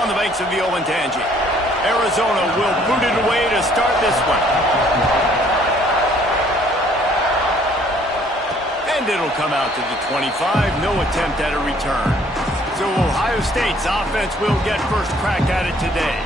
on the banks of the Olentangy. Arizona will boot it away to start this one. And it'll come out to the 25. No attempt at a return. So Ohio State's offense will get first crack at it today.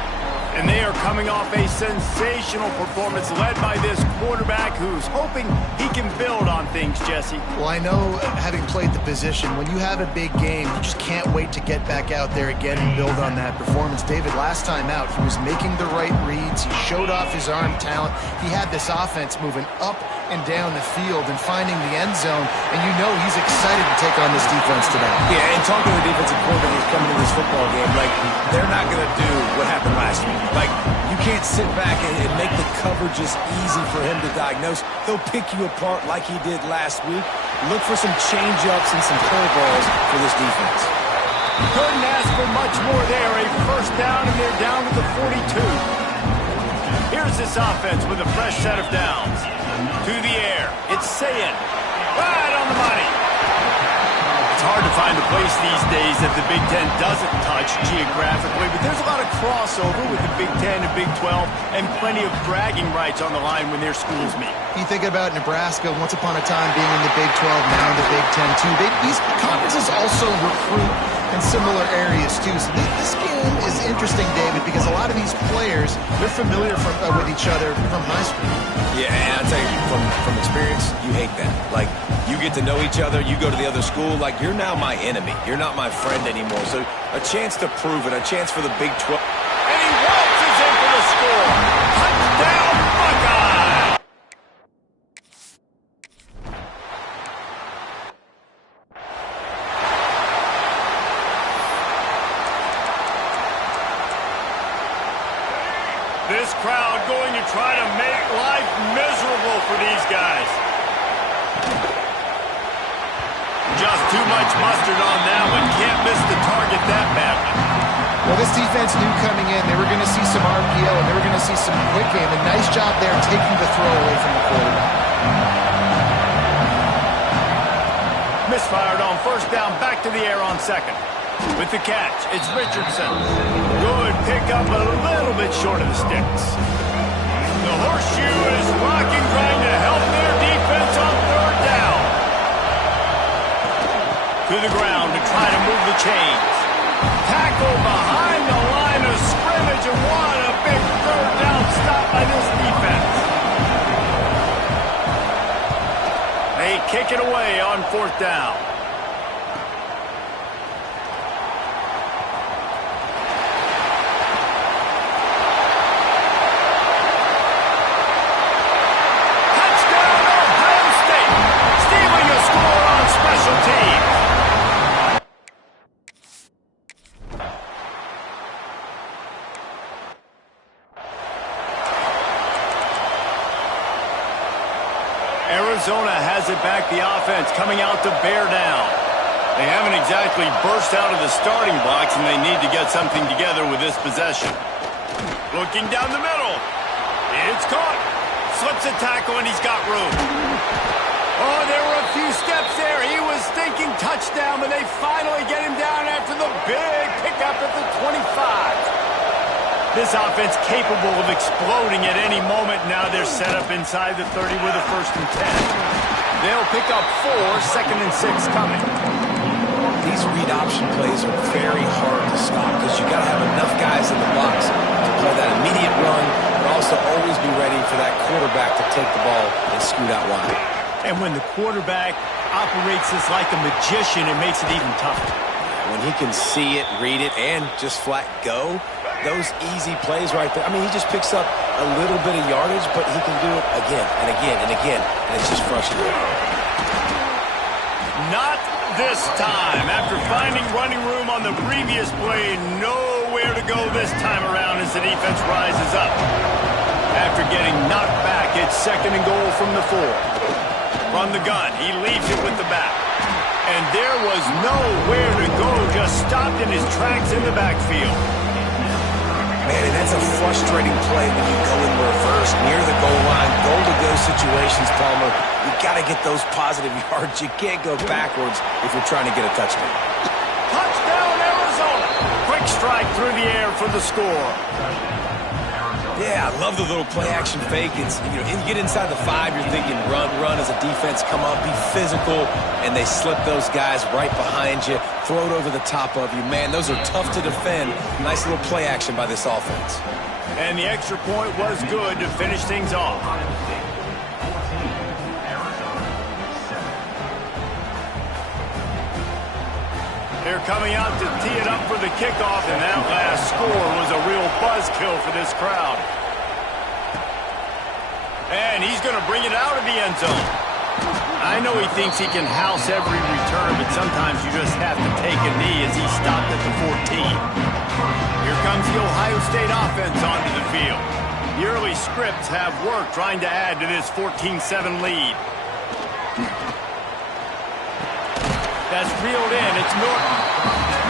And they are coming off a sensational performance led by this quarterback who's hoping he can build on things, Jesse. Well, I know, having played the position, when you have a big game, you just can't wait to get back out there again and build on that performance. David, last time out, he was making the right reads. He showed off his arm talent. He had this offense moving up and down the field and finding the end zone, and you know he's excited to take on this defense today. Yeah, and talking to the defensive coordinator coming to this football game, like, they're not going to do what happened last week. Like, you can't sit back and make the coverages easy for him to diagnose. He'll pick you apart like he did last week. Look for some change-ups and some curveballs for this defense. Couldn't ask for much more there. A first down, and they're down to the 42. Here's this offense with a fresh set of downs. To the air. It's Sayin. Right on the money. It's hard to find a place these days that the Big Ten doesn't touch geographically, but there's a lot of crossover with the Big Ten and Big 12 and plenty of bragging rights on the line when their schools meet. You think about Nebraska, once upon a time being in the Big 12, now in the Big 10 too. These conferences also recruit in similar areas too. So this game is interesting, David, because a lot of these players, they're familiar with each other from high school. Yeah, and I'll tell you, from experience, you hate that. Like, you get to know each other, you go to the other school, like, you're now my enemy. You're not my friend anymore. So a chance to prove it, a chance for the Big 12. And he waltzes in for the score. Touchdown, Buckeye! This crowd going to try to make life miserable for these guys. Just too much mustard on that one. Can't miss the target that badly. Well, this defense knew coming in they were going to see some RPO and they were going to see some quick game. A nice job there taking the throw away from the quarterback. Misfired on first down, back to the air on second. With the catch, it's Richardson. Good pickup, a little bit short of the sticks. The horseshoe is rocking, trying to help their defense on third down. To the ground to try to move the chains. Tackle behind the line of scrimmage, and what a big third down stop by this defense. They kick it away on fourth down. Arizona has it back, the offense coming out to bear down. They haven't exactly burst out of the starting blocks, and they need to get something together with this possession. Looking down the middle. It's caught. Slips a tackle, and he's got room. Oh, there were a few steps there. He was thinking touchdown, but they finally get him down after the big pickup at the 25. This offense capable of exploding at any moment. Now they're set up inside the 30 with a 1st and 10. They'll pick up 4, 2nd and 6 coming. These read option plays are very hard to stop because you got to have enough guys in the box to play that immediate run, but also always be ready for that quarterback to take the ball and scoot out wide. And when the quarterback operates this like a magician, it makes it even tougher. When he can see it, read it, and just flat go, those easy plays right there. I mean, he just picks up a little bit of yardage, but he can do it again and again and again, and it's just frustrating. Not this time. After finding running room on the previous play, nowhere to go this time around as the defense rises up. After getting knocked back, it's 2nd and goal from the 4. From the gun, he leaves it with the back. And there was nowhere to go, just stopped in his tracks in the backfield. Man, and that's a frustrating play when you go in reverse near the goal line, goal-to-go situations, Palmer. You got to get those positive yards. You can't go backwards if you're trying to get a touchdown. Touchdown, Arizona. Quick strike through the air for the score. Yeah, I love the little play-action fake. It's, you get inside the 5, you're thinking run as a defense, come up, be physical, and they slip those guys right behind you, throw it over the top of you. Man, those are tough to defend. Nice little play-action by this offense. And the extra point was good to finish things off. They're coming out to tee it up for the kickoff, and that last score was a real buzzkill for this crowd. And he's going to bring it out of the end zone. I know he thinks he can house every return, but sometimes you just have to take a knee as he stopped at the 14. Here comes the Ohio State offense onto the field. The early scripts have worked trying to add to this 14-7 lead. That's reeled in. It's Norton.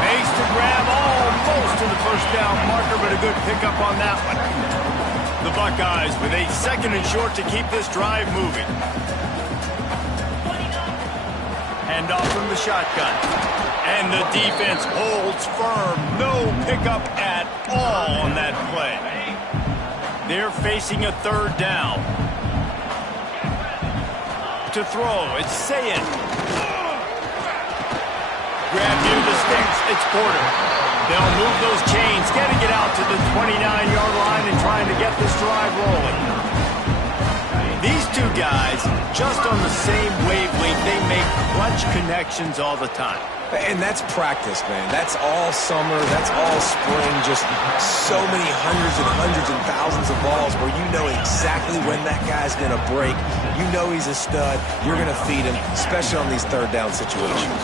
Makes the grab almost to the first down marker, but a good pickup on that one. The Buckeyes with a 2nd and short to keep this drive moving. Hand off from the shotgun. And the defense holds firm. No pickup at all on that play. They're facing a 3rd down. To throw, it's Sayin. Grab near the sticks. It's Porter. They'll move those chains, getting it out to the 29-yard line and trying to get this drive rolling. These two guys, just on the same wavelength, they make clutch connections all the time. And that's practice, man. That's all summer. That's all spring. Just so many hundreds and thousands of balls where you know exactly when that guy's going to break. You know he's a stud. You're going to feed him, especially on these 3rd down situations.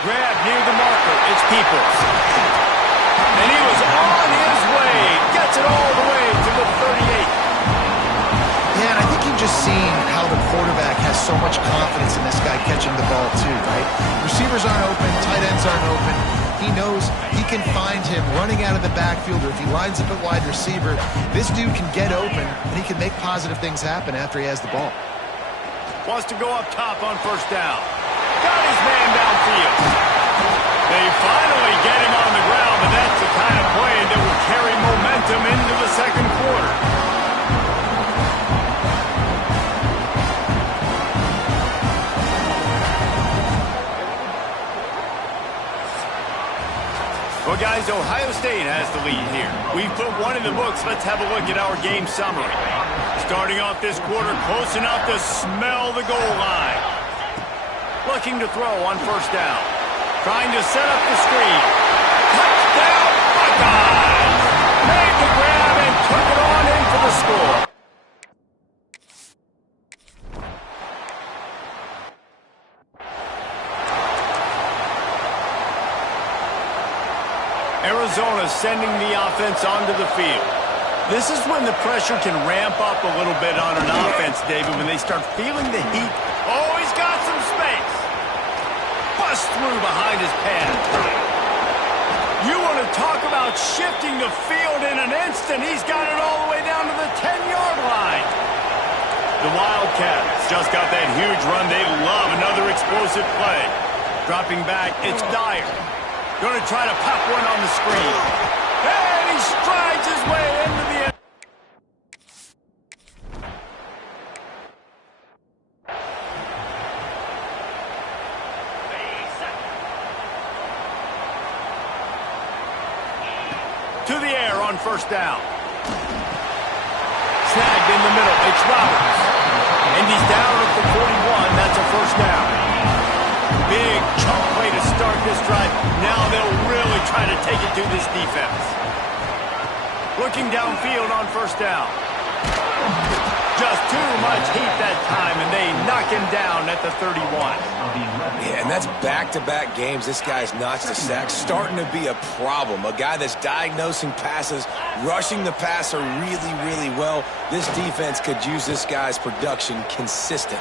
Grab near the marker. It's Peoples. And he was on his way. Gets it all the way to the 38. Yeah, and I think you've just seen how the quarterback has so much confidence in this guy catching the ball too, right? Receivers aren't open. Tight ends aren't open. He knows he can find him running out of the backfield, or if he lines up at wide receiver, this dude can get open, and he can make positive things happen after he has the ball. Wants to go up top on 1st down. Got his man downfield. They finally get him on the ground, but that's the kind of play that will carry momentum into the 2nd quarter. Well, guys, Ohio State has the lead here. We've put one in the books. Let's have a look at our game summary. Starting off this quarter, close enough to smell the goal line. Looking to throw on 1st down. Trying to set up the screen. Touchdown, Buckeyes! Made the grab and took it on in for the score. Arizona sending the offense onto the field. This is when the pressure can ramp up a little bit on an offense, David, when they start feeling the heat. Oh, he's got some space. Bust through behind his pad. You want to talk about shifting the field in an instant. He's got it all the way down to the 10-yard line. The Wildcats just got that huge run. They love another explosive play. Dropping back, it's Dyer. Going to try to pop one on the screen. And he strides his way into the end. To the air on 1st down. Snagged in the middle. It's Roberts. And he's down at the 41. That's a 1st down. Big chunk play to start this drive. Now they'll really try to take it to this defense. Looking downfield on 1st down. Just too much heat that time, and they knock him down at the 31. Yeah, and that's back-to-back games. This guy's notched a sack. Starting to be a problem. A guy that's diagnosing passes, rushing the passer really, really well. This defense could use this guy's production consistently.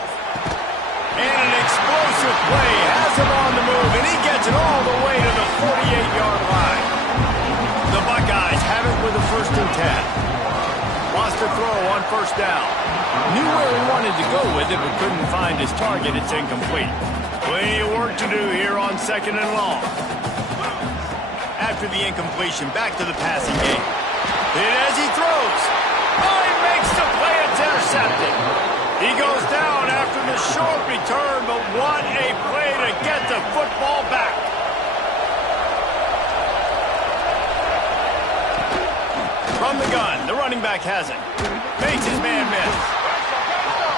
And an explosive play has him on the move, and he gets it all the way to the 48-yard line. The Buckeyes have it with a 1st and 10. Wants to throw on 1st down. Knew where he wanted to go with it, but couldn't find his target. It's incomplete. Plenty of work to do here on 2nd and long. after the incompletion. Back to the passing game. And as he throws, he makes the play. It's intercepted. He goes down after the short return, but what a play to get the football back. From the gun, the running back has it. Makes his man miss.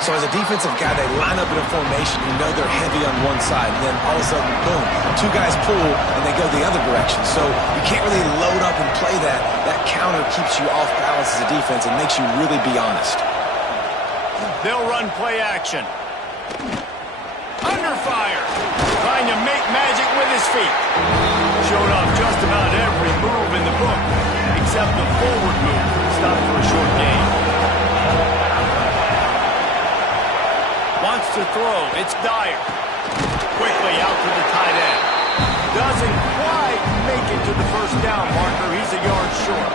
So as a defensive guy, they line up in a formation. You know they're heavy on one side, and then all of a sudden, boom, two guys pull, and they go the other direction. So you can't really load up and play that. That counter keeps you off balance as a defense and makes you really be honest. They'll run play action. Under fire. Trying to make magic with his feet. Showed off just about every move in the book, except the forward move. Stopped for a short gain. Wants to throw. It's Dyer. Quickly out to the tight end. Doesn't quite make it to the first down marker. He's a yard short.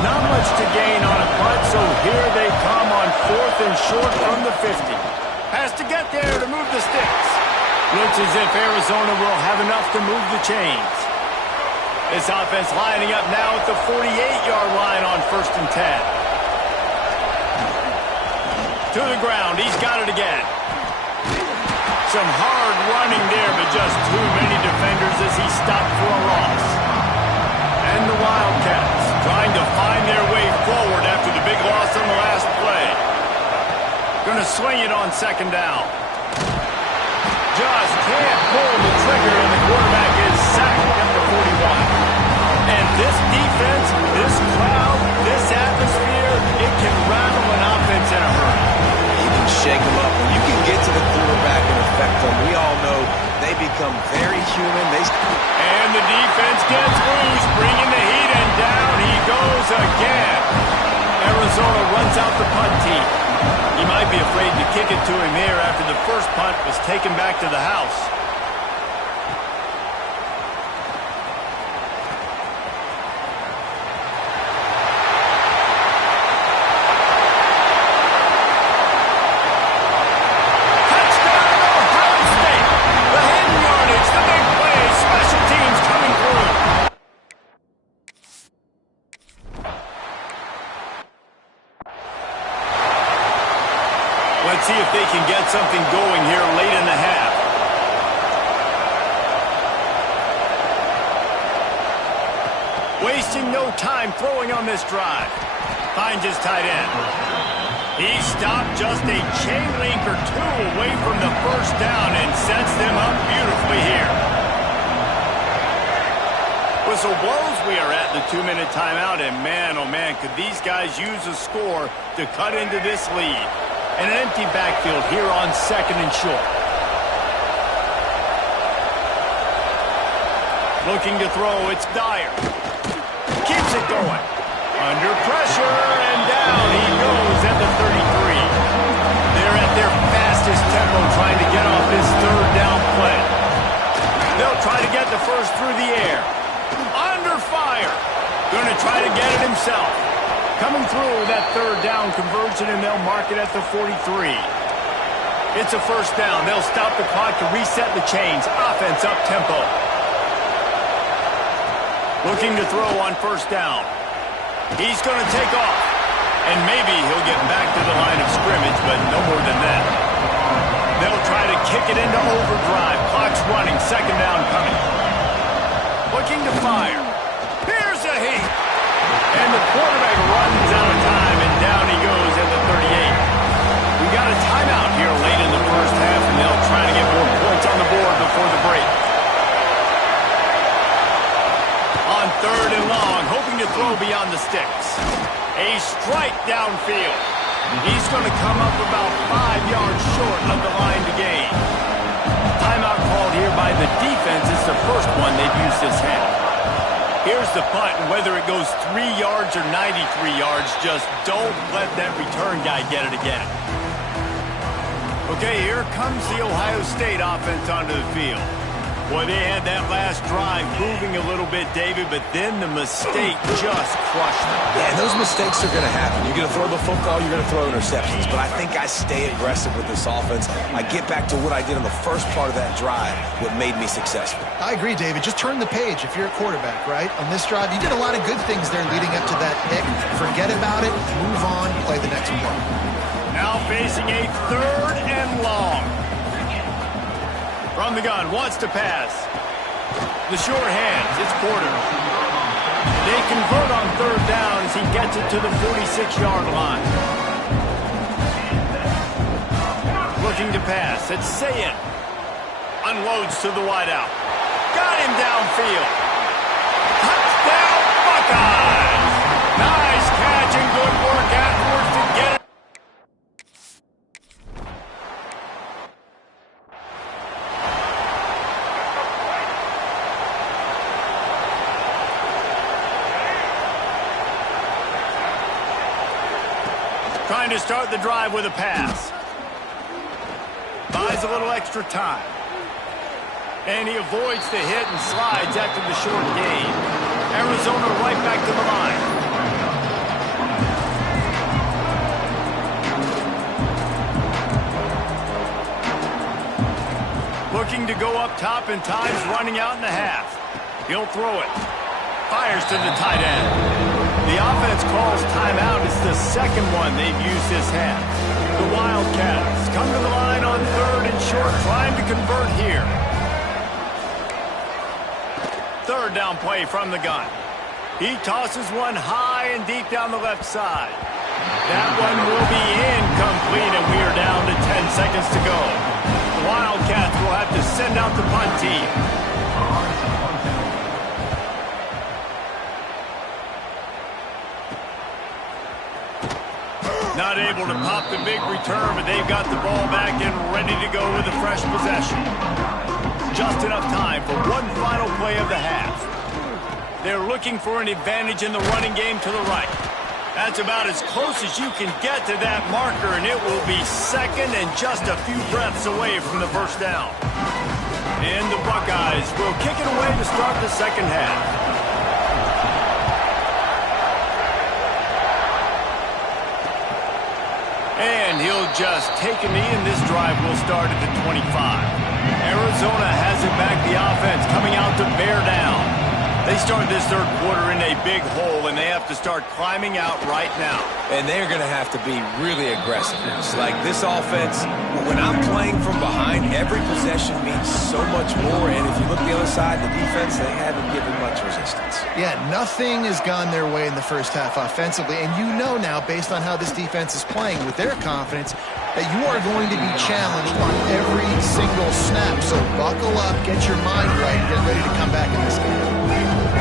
Not much to gain on a punt, so here they come on 4th and short from the 50. Has to get there to move the sticks. Looks as if Arizona will have enough to move the chains. This offense lining up now at the 48-yard line on 1st and 10. To the ground, he's got it again. Some hard running there, but just too many defenders as he stopped for a loss. And the Wildcats trying to find their way forward after the big loss on the last play. Going to swing it on 2nd down. Just can't pull the trigger, and the quarterback is sacked at the 41. And this defense, this crowd, this atmosphere, it can rattle an offense in a hurry. You can shake them up. When you can get to the quarterback and affect them, we all know they become very human. And the defense gets loose, bringing the heat, and down he goes again. Arizona runs out the punt team. He might be afraid to kick it to him here after the first punt was taken back to the house. Let's see if they can get something going here late in the half. Wasting no time throwing on this drive. Finds his tight end. He stopped just a chain link or two away from the first down and sets them up beautifully here. Whistle blows. We are at the 2-minute timeout, and man, oh man, could these guys use a score to cut into this lead. And an empty backfield here on 2nd and short. Looking to throw, it's Dyer. Keeps it going. Under pressure, and down he goes at the 33. They're at their fastest tempo trying to get off this 3rd down play. They'll try to get the first through the air. Under fire. Going to try to get it himself. Coming through that 3rd down conversion, and they'll mark it at the 43. It's a first down. They'll stop the clock to reset the chains. Offense up tempo. Looking to throw on 1st down. He's going to take off. And maybe he'll get back to the line of scrimmage, but no more than that. They'll try to kick it into overdrive. Clock's running. 2nd down coming. Looking to fire. Here's a heat. And the quarterback runs out of time, and down he goes at the 38. We got a timeout here late in the first half, and they'll try to get more points on the board before the break. On 3rd and long, hoping to throw beyond the sticks. A strike downfield. He's going to come up about 5 yards short of the line to gain. Timeout called here by the defense. It's the first one they've used this half. Here's the punt, and whether it goes 3 yards or 93 yards, just don't let that return guy get it again. Okay, here comes the Ohio State offense onto the field. Boy, they had that last drive moving a little bit, David, but then the mistake just crushed them. Yeah, and those mistakes are going to happen. You're going to throw the football, you're going to throw interceptions. But I think I stay aggressive with this offense. I get back to what I did on the first part of that drive, what made me successful. I agree, David. Just turn the page if you're a quarterback, right? On this drive, you did a lot of good things there leading up to that pick. Forget about it, move on, play the next play. Now facing a 3rd and long. From the gun, wants to pass. The sure hands, it's Porter. They convert on 3rd down as he gets it to the 46-yard line. Looking to pass, it's Sayin. Unloads to the wideout. Got him downfield. Touchdown, Buckeyes! Nice catch and good work afterwards to get it. Trying to start the drive with a pass. Buys a little extra time. And he avoids the hit and slides after the short gain. Arizona right back to the line. Looking to go up top, and time's running out in the half. He'll throw it. Fires to the tight end. The offense calls timeout. It's the second one they've used this half. The Wildcats come to the line on 3rd and short, trying to convert here. 3rd down play from the gun. He tosses one high and deep down the left side. That one will be incomplete, and we are down to 10 seconds to go. The Wildcats will have to send out the punt team. Not able to pop the big return, but they've got the ball back and ready to go with a fresh possession. Just enough time for one final play of the half. They're looking for an advantage in the running game to the right. That's about as close as you can get to that marker, and it will be 2nd and just a few breaths away from the first down. And the Buckeyes will kick it away to start the second half. And he'll just take a knee, and this drive will start at the 25. Arizona has it back, the offense coming out to bear down. They start this 3rd quarter in a big hole, and they have to start climbing out right now. And they're going to have to be really aggressive. It's like this offense, when I'm playing from behind, every possession means so much more. And if you look the other side, the defense, they haven't given much resistance. Yeah, nothing has gone their way in the first half offensively. And you know now, based on how this defense is playing with their confidence, that you are going to be challenged on every single snap. So buckle up, get your mind right, get ready to come back in this game.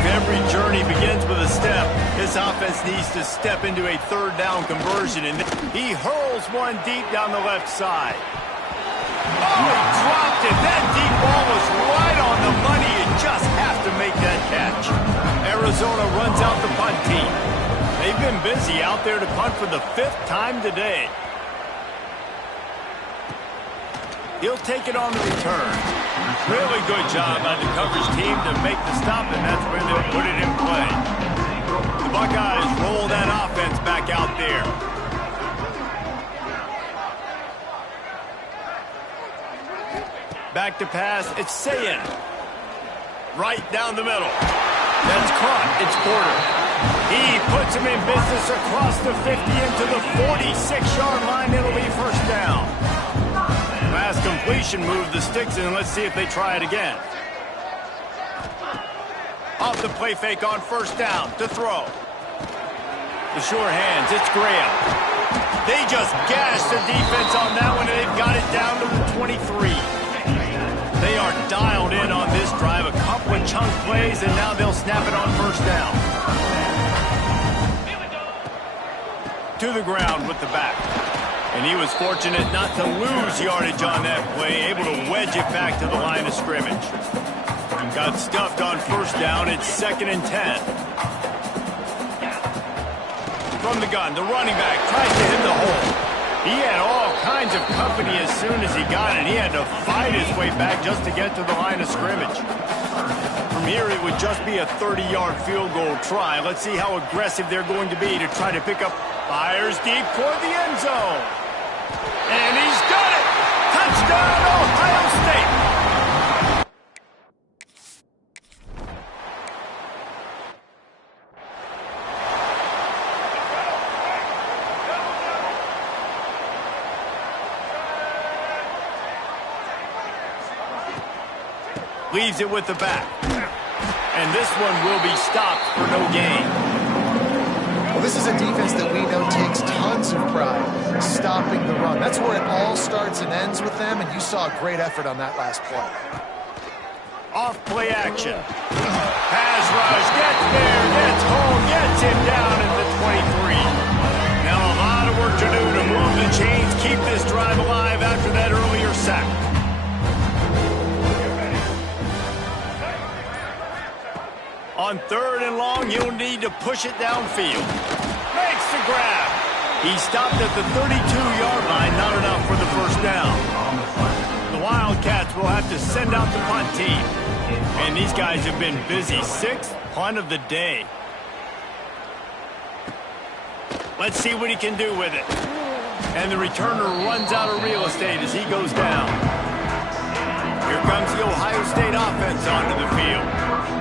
Every journey begins with a step. This offense needs to step into a 3rd down conversion, and he hurls one deep down the left side. Oh, he dropped it. That deep ball was right on the money. You just have to make that catch. Arizona runs out the punt team. They've been busy out there to punt for the 5th time today. He'll take it on the return. Really good job by the coverage team to make the stop, and that's where they'll put it in play. The Buckeyes roll that offense back out there. Back to pass, it's Sayin. Right down the middle. That's caught, it's Porter. He puts him in business across the 50 into the 46-yard line. It'll be first down. Last completion moved the sticks in. Let's see if they try it again. Off the play fake on first down to throw. The sure hands, it's Graham. They just gashed the defense on that one, and they've got it down to the 23. They are dialed in on this drive. A couple of chunk plays, and now they'll snap it on first down. To the ground with the back. And he was fortunate not to lose yardage on that play, able to wedge it back to the line of scrimmage. Got stuffed on first down. It's 2nd and 10. From the gun, the running back tries to hit the hole. He had all kinds of company as soon as he got it. He had to fight his way back just to get to the line of scrimmage. From here, it would just be a 30-yard field goal try. Let's see how aggressive they're going to be to try to pick up. Fires deep toward the end zone. And he's got it! Touchdown, Ohio State! Leaves it with the back. And this one will be stopped for no gain. Well, this is a defense that we know takes tons of pride stopping the run. That's where it all starts and ends with them, and you saw a great effort on that last play. Off play action. Pass rush, gets there, gets home, gets him down at the 23. Now a lot of work to do to move the chains, keep this drive alive after that earlier sack. On 3rd and long, he'll need to push it downfield. Makes the grab. He stopped at the 32-yard line, not enough for the first down. The Wildcats will have to send out the punt team. And these guys have been busy. 6th punt of the day. Let's see what he can do with it. And the returner runs out of real estate as he goes down. Here comes the Ohio State offense onto the field.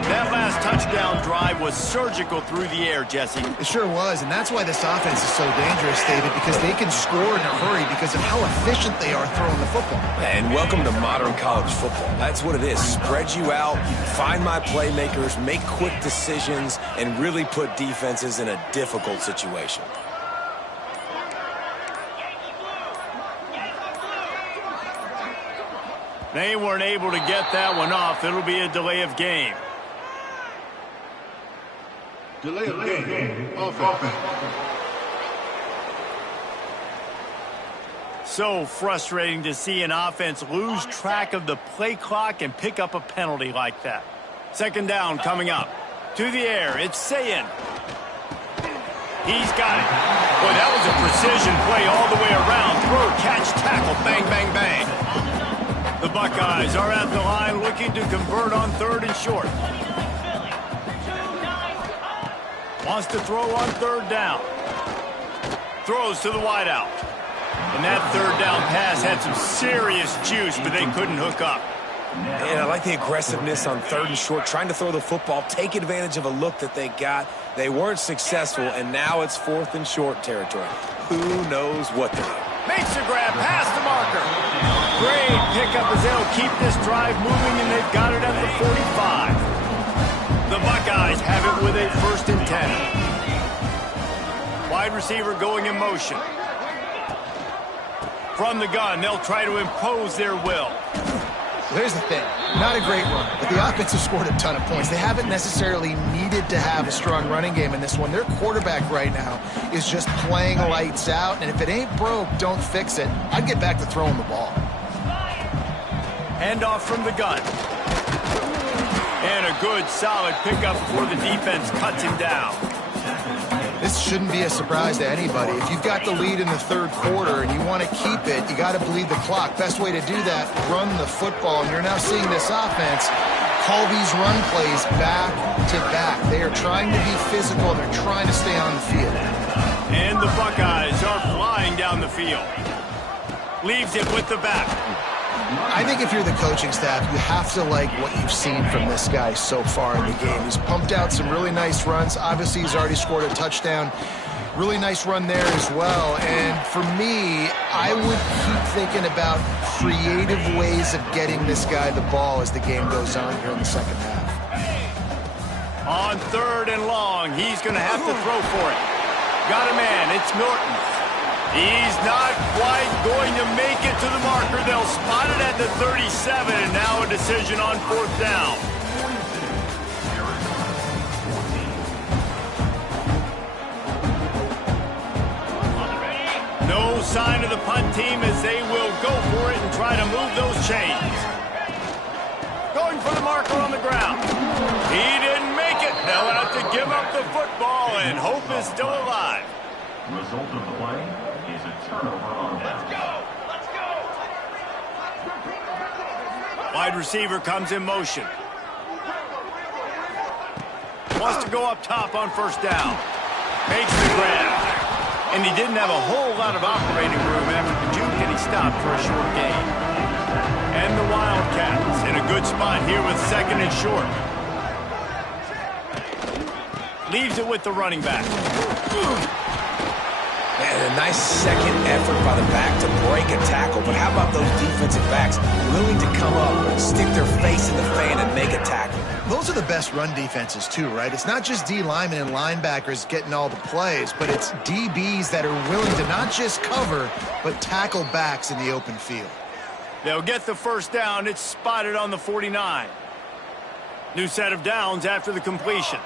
That last touchdown drive was surgical through the air, Jesse. It sure was, and that's why this offense is so dangerous, David, because they can score in a hurry because of how efficient they are throwing the football. And welcome to modern college football. That's what it is. Spread you out, find my playmakers, make quick decisions, and really put defenses in a difficult situation. They weren't able to get that one off. It'll be a delay of game. Delay of game. Offense. So frustrating to see an offense lose track of the play clock and pick up a penalty like that. 2nd down coming up. To the air, it's Sayin. He's got it. Boy, that was a precision play all the way around. Throw, catch, tackle, bang, bang, bang. The Buckeyes are at the line looking to convert on 3rd and short. Wants to throw on 3rd down. Throws to the wideout. And that 3rd down pass had some serious juice, but they couldn't hook up. And I like the aggressiveness on 3rd and short, trying to throw the football, take advantage of a look that they got. They weren't successful, and now it's 4th and short territory. Who knows what they're doing? Makes the grab, past the marker. Great pickup as they'll keep this drive moving, and they've got it at the 45. The Buckeyes have it with a 1st and 10. Wide receiver going in motion. From the gun, they'll try to impose their will. Here's the thing. Not a great run, but the offense has scored a ton of points. They haven't necessarily needed to have a strong running game in this one. Their quarterback right now is just playing lights out, and if it ain't broke, don't fix it. I'd get back to throwing the ball. Hand off from the gun. And a good, solid pickup before the defense cuts him down. This shouldn't be a surprise to anybody. If you've got the lead in the 3rd quarter and you want to keep it, you got to bleed the clock. Best way to do that, run the football. And you're now seeing this offense call these run plays back to back. They are trying to be physical. They're trying to stay on the field. And the Buckeyes are flying down the field. Leaves it with the back. I think if you're the coaching staff, you have to like what you've seen from this guy so far in the game. He's pumped out some really nice runs. Obviously, he's already scored a touchdown. Really nice run there as well. And for me, I would keep thinking about creative ways of getting this guy the ball as the game goes on here in the 2nd half. On 3rd and long, he's going to have to throw for it. Got a man. It's Norton. He's not quite going to make it to the marker. They'll spot it at the 37, and now a decision on 4th down. No sign of the punt team as they will go for it and try to move those chains. Going for the marker on the ground. He didn't make it. They'll have to give up the football, and hope is still alive. Result of the play is a Wide receiver comes in motion. Wants to go up top on first down. Makes the grab. And he didn't have a whole lot of operating room after the juke, and he stopped for a short gain. And the Wildcats in a good spot here with second and short. Leaves it with the running back. Man, a nice second effort by the back to break a tackle. But how about those defensive backs willing to come up, stick their face in the fan, and make a tackle? Those are the best run defenses too, right? It's not just D linemen and linebackers getting all the plays, but it's DBs that are willing to not just cover, but tackle backs in the open field. They'll get the first down. It's spotted on the 49. New set of downs after the completion.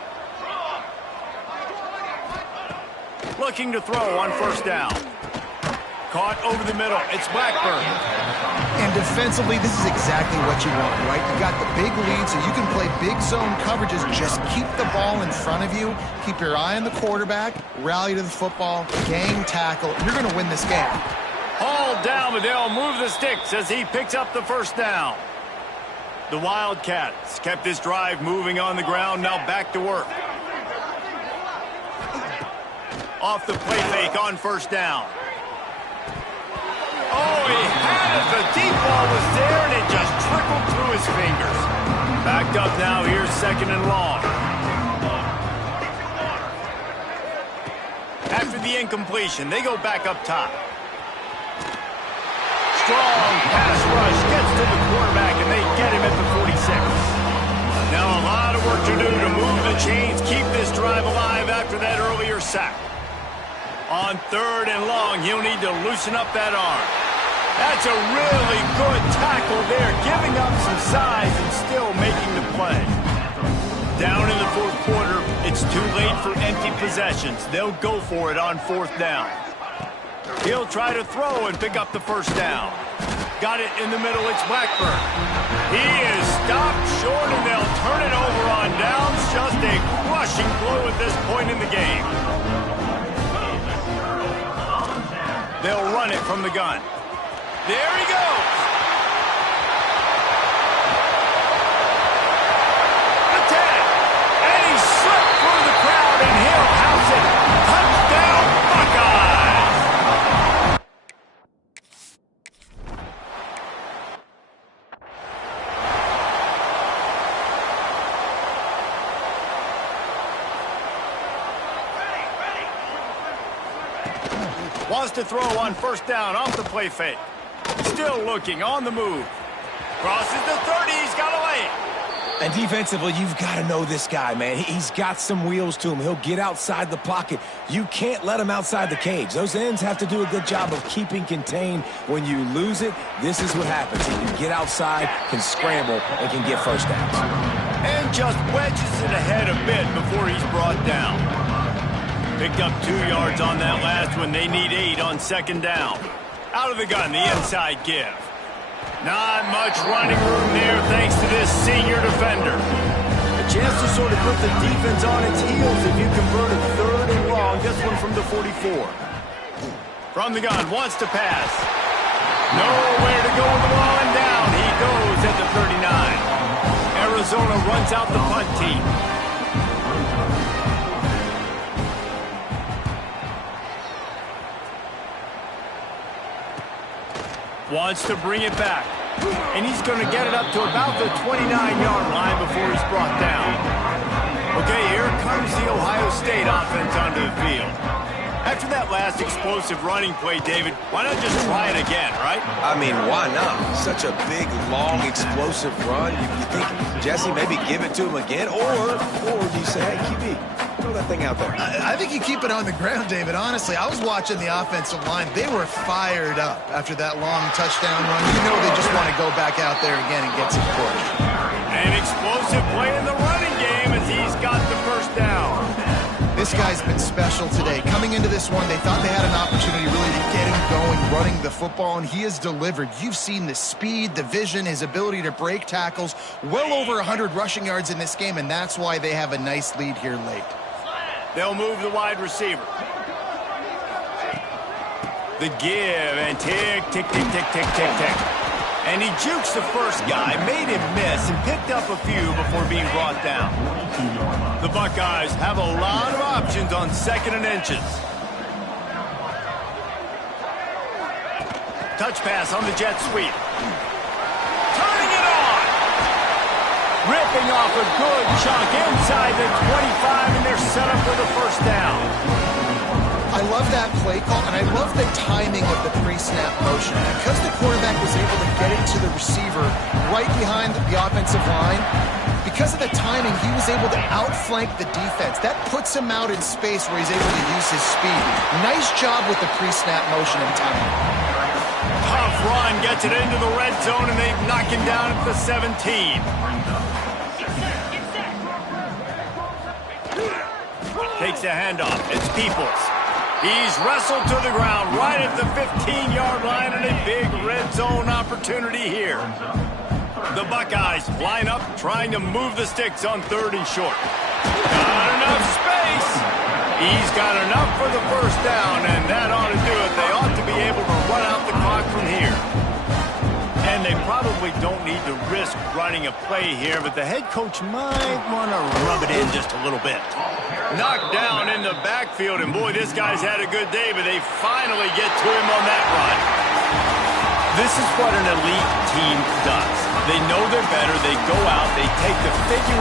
Looking to throw on first down. Caught over the middle. It's Blackburn. And defensively, this is exactly what you want, right? You got the big lead, so you can play big zone coverages. Just keep the ball in front of you. Keep your eye on the quarterback. Rally to the football. Gang tackle. You're going to win this game. Hauled down, but they'll move the sticks as he picks up the first down. The Wildcats kept this drive moving on the ground. Now back to work. Off the play fake on first down. Oh, he had it. The deep ball was there, and it just trickled through his fingers. Backed up now. Here's second and long. After the incompletion, they go back up top. Strong pass rush gets to the quarterback, and they get him at the 46. Now a lot of work to do to move the chains, keep this drive alive after that earlier sack. On third and long, he'll need to loosen up that arm. That's a really good tackle there, giving up some size and still making the play. Down in the fourth quarter, it's too late for empty possessions. They'll go for it on fourth down. He'll try to throw and pick up the first down. Got it in the middle, it's Blackburn. He is stopped short, and they'll turn it over on downs. Just a crushing blow at this point in the game. They'll run it from the gun. There he goes. Attack. And he slipped through the crowd, and he'll house it. Touchdown, Buckeyes. Wants to throw on first down off the play fake. Still looking on the move. Crosses the 30. He's got away. And defensively, you've got to know this guy, man. He's got some wheels to him. He'll get outside the pocket. You can't let him outside the cage. Those ends have to do a good job of keeping contained. When you lose it, this is what happens. He can get outside, can scramble, and can get first downs. And just wedges it ahead a bit before he's brought down. Picked up 2 yards on that last one. They need 8 on second down. Out of the gun, the inside give. Not much running room there thanks to this senior defender. A chance to sort of put the defense on its heels if you convert it third and long. This one from the 44. From the gun, wants to pass. Nowhere to go with the ball, and down he goes at the 39. Arizona runs out the punt team. Wants to bring it back. And he's going to get it up to about the 29-yard line before he's brought down. Okay, here comes the Ohio State offense onto the field. After that last explosive running play, David, why not just try it again, right? I mean, why not? Such a big, long, explosive run. You think, Jesse, maybe give it to him again? Or you say, hey, QB, throw that thing out there. I think you keep it on the ground, David. Honestly, I was watching the offensive line. They were fired up after that long touchdown run. You know they just want to go back out there again and get some push. An explosive play in the running game as he's got the first down. This guy's been special today. Coming into this one, they thought they had an opportunity really to get him going, running the football, and he has delivered. You've seen the speed, the vision, his ability to break tackles. Well over 100 rushing yards in this game, and that's why they have a nice lead here late. They'll move the wide receiver. The give, and tick, tick, tick, tick, tick, tick, tick. And he jukes the first guy, made him miss, and picked up a few before being brought down. The Buckeyes have a lot of options on 2nd and inches. Touch pass on the jet sweep. Turning it on! Ripping off a good chunk inside the 25, and they're set up for the first down. I love that play call, and I love the timing of the pre-snap motion. Because the quarterback was able to get it to the receiver right behind the offensive line, because of the timing, he was able to outflank the defense. That puts him out in space where he's able to use his speed. Nice job with the pre-snap motion and timing. Tough run, gets it into the red zone, and they knock him down at the 17. Takes a handoff. It's Peoples. He's wrestled to the ground right at the 15-yard line, and a big red zone opportunity here. The Buckeyes line up, trying to move the sticks on 3rd and short. Got enough space. He's got enough for the first down, and that ought to do it. They ought to be able to run out the clock from here. And they probably don't need to risk running a play here, but the head coach might want to rub it in just a little bit. Knocked down in the backfield, and boy, this guy's had a good day, but they finally get to him on that run. This is what an elite team does. They know they're better. They go out. They take the figure